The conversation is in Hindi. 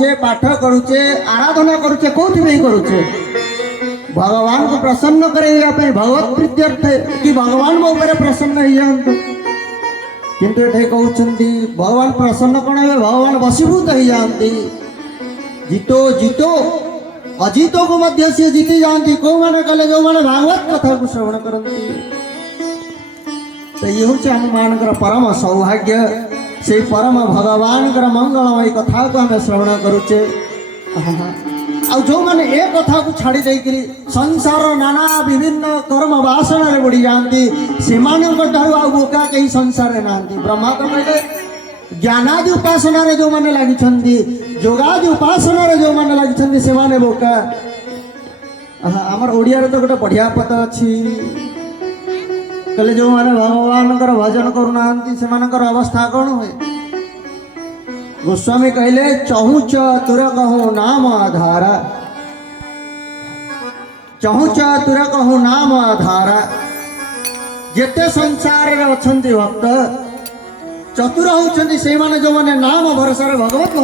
पढ़ुचे पाठ करुचे आराधना करुचे कौथि करुचे भगवान को प्रसन्न करे भगवत प्रीत्यर्थ कि भगवान मो ऊपर प्रसन्न हो जातु किंतु ये कहते भगवान प्रसन्न कौन है भगवान वशीभूत हो जाती जीतो जीतो अजीतो को मध्य सी जीति जाती कौ मैंने कले जो मैंने भागवत कथा को श्रवण करती तो ये हूँ आम मान परम सौभाग्य से परम भगवान मंगलमय कथा को आम श्रवण करुचे आउ जो मैंने ए कथा को छाड़ी देकरी संसार नाना विभिन्न कर्म वासना रे बुड़ी जाती से बोका कहीं संसार रे नांती ब्रह्मा तो कहले ज्ञानादि उपासना रे जो मैंने लगी जोगादि उपासना रे जो मैंने लगी से माने बोका आमर ओडिया रे तो गोटे बढ़िया पद अच्छी कहले जो मैंने भगवान भजन करूना से अवस्था कौन हुए गोस्वामी कहले चहुच तुर कहूँ नाम आधारा चहुच तुर कहूँ नाम आधारा जेते संसार रे अछंती भक्त चतुर होउछंती से माने जो माने नाम भरोसा भगवत